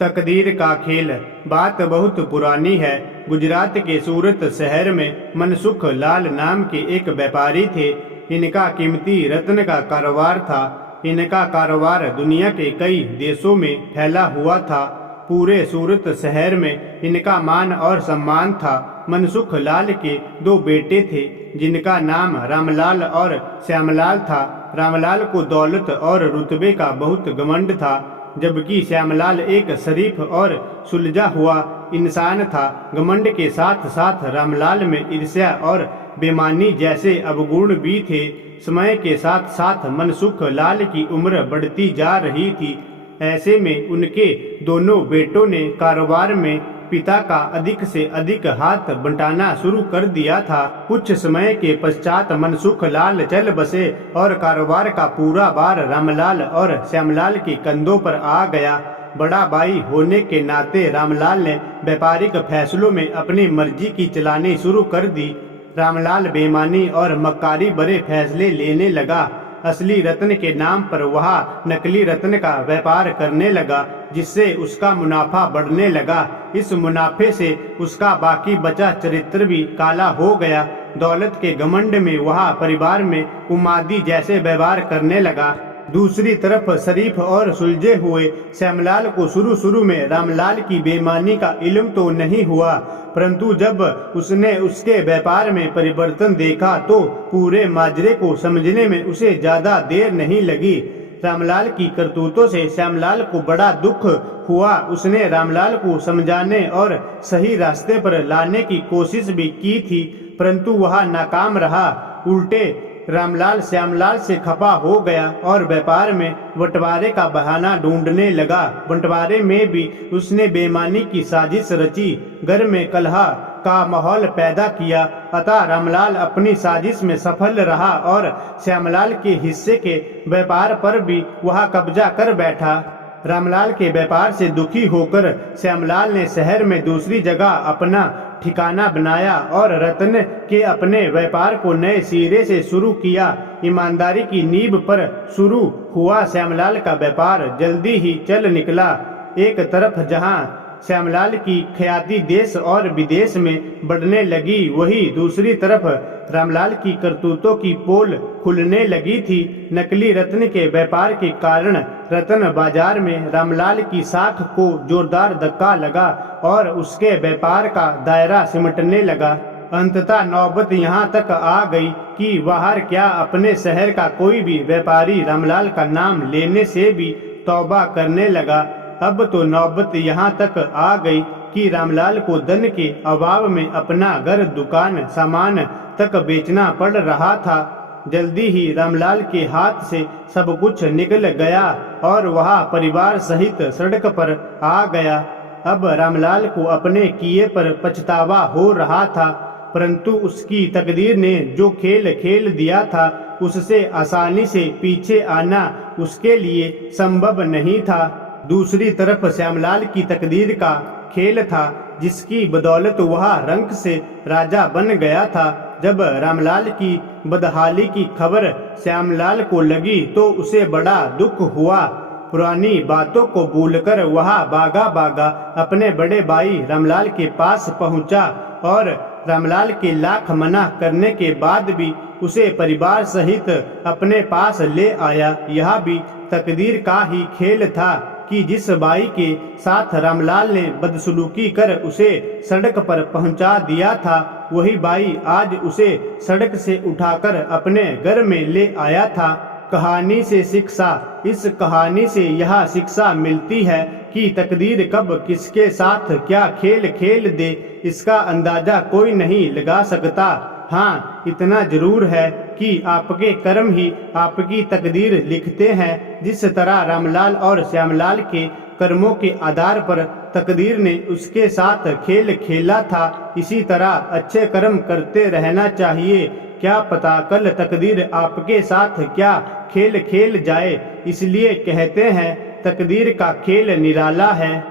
तकदीर का खेल बात बहुत पुरानी है। गुजरात के सूरत शहर में मनसुख लाल नाम के एक व्यापारी थे। इनका कीमती रत्न का कारोबार था। इनका कारोबार दुनिया के कई देशों में फैला हुआ था। पूरे सूरत शहर में इनका मान और सम्मान था। मनसुख लाल के दो बेटे थे जिनका नाम रामलाल और श्यामलाल था। रामलाल को दौलत और रुतबे का बहुत घमंड था, जबकि श्यामलाल एक शरीफ और सुलझा हुआ इंसान था। घमंड के साथ साथ रामलाल में ईर्ष्या और बेईमानी जैसे अवगुण भी थे। समय के साथ साथ मनसुख लाल की उम्र बढ़ती जा रही थी। ऐसे में उनके दोनों बेटों ने कारोबार में पिता का अधिक से अधिक हाथ बंटाना शुरू कर दिया था। कुछ समय के पश्चात मनसुख लाल चल बसे और कारोबार का पूरा भार रामलाल और श्यामलाल के कंधों पर आ गया। बड़ा भाई होने के नाते रामलाल ने व्यापारिक फैसलों में अपनी मर्जी की चलानी शुरू कर दी। रामलाल बेईमानी और मक्कारी भरे फैसले लेने लगा। असली रत्न के नाम पर वह नकली रत्न का व्यापार करने लगा, जिससे उसका मुनाफा बढ़ने लगा। इस मुनाफे से उसका बाकी बचा चरित्र भी काला हो गया। दौलत के घमंड में वह परिवार में उन्मादी जैसे व्यवहार करने लगा। दूसरी तरफ शरीफ और सुलझे हुए श्यामलाल को शुरू में रामलाल की बेईमानी का इल्म तो नहीं हुआ, परंतु जब उसने उसके व्यापार में परिवर्तन देखा तो पूरे माजरे को समझने में उसे ज्यादा देर नहीं लगी। रामलाल की करतूतों से श्यामलाल को बड़ा दुख हुआ। उसने रामलाल को समझाने और सही रास्ते पर लाने की कोशिश भी की थी, परंतु वह नाकाम रहा। उल्टे रामलाल श्यामलाल से खफा हो गया और व्यापार में बंटवारे का बहाना ढूंढने लगा। बंटवारे में भी उसने बेईमानी की साजिश रची, घर में कलह का माहौल पैदा किया। अतः रामलाल अपनी साजिश में सफल रहा और श्यामलाल के हिस्से के व्यापार पर भी वह कब्जा कर बैठा। रामलाल के व्यापार से दुखी होकर श्यामलाल ने शहर में दूसरी जगह अपना ठिकाना बनाया और रत्न के अपने व्यापार को नए सिरे से शुरू किया। ईमानदारी की नींव पर शुरू हुआ श्यामलाल का व्यापार जल्दी ही चल निकला। एक तरफ जहां श्यामलाल की ख्याति देश और विदेश में बढ़ने लगी, वहीं दूसरी तरफ रामलाल की करतूतों की पोल खुलने लगी थी। नकली रत्न के व्यापार के कारण रत्न बाजार में रामलाल की साख को जोरदार धक्का लगा और उसके व्यापार का दायरा सिमटने लगा। अंततः नौबत यहाँ तक आ गई कि बाहर क्या अपने शहर का कोई भी व्यापारी रामलाल का नाम लेने से भी तौबा करने लगा। अब तो नौबत यहाँ तक आ गई कि रामलाल को धन के अभाव में अपना घर दुकान सामान तक बेचना पड़ रहा था। जल्दी ही रामलाल के हाथ से सब कुछ निकल गया और वह परिवार सहित सड़क पर आ गया। अब रामलाल को अपने किए पर पछतावा हो रहा था, परंतु उसकी तकदीर ने जो खेल खेल दिया था उससे आसानी से पीछे आना उसके लिए संभव नहीं था। दूसरी तरफ श्यामलाल की तकदीर का खेल था, जिसकी बदौलत वह रंक से राजा बन गया था। जब रामलाल की बदहाली की खबर श्यामलाल को लगी तो उसे बड़ा दुख हुआ। पुरानी बातों को भूलकर वह भागा भागा अपने बड़े भाई रामलाल के पास पहुंचा और रामलाल के लाख मना करने के बाद भी उसे परिवार सहित अपने पास ले आया। यह भी तकदीर का ही खेल था कि जिस भाई के साथ रामलाल ने बदसलूकी कर उसे सड़क पर पहुंचा दिया था, वही भाई आज उसे सड़क से उठाकर अपने घर में ले आया था। कहानी से शिक्षा। इस कहानी से यह शिक्षा मिलती है कि तकदीर कब किसके साथ क्या खेल खेल दे, इसका अंदाजा कोई नहीं लगा सकता। हाँ, इतना जरूर है कि आपके कर्म ही आपकी तकदीर लिखते हैं। जिस तरह रामलाल और श्यामलाल के कर्मों के आधार पर तकदीर ने उसके साथ खेल खेला था, इसी तरह अच्छे कर्म करते रहना चाहिए। क्या पता कल तकदीर आपके साथ क्या खेल खेल जाए। इसलिए कहते हैं तकदीर का खेल निराला है।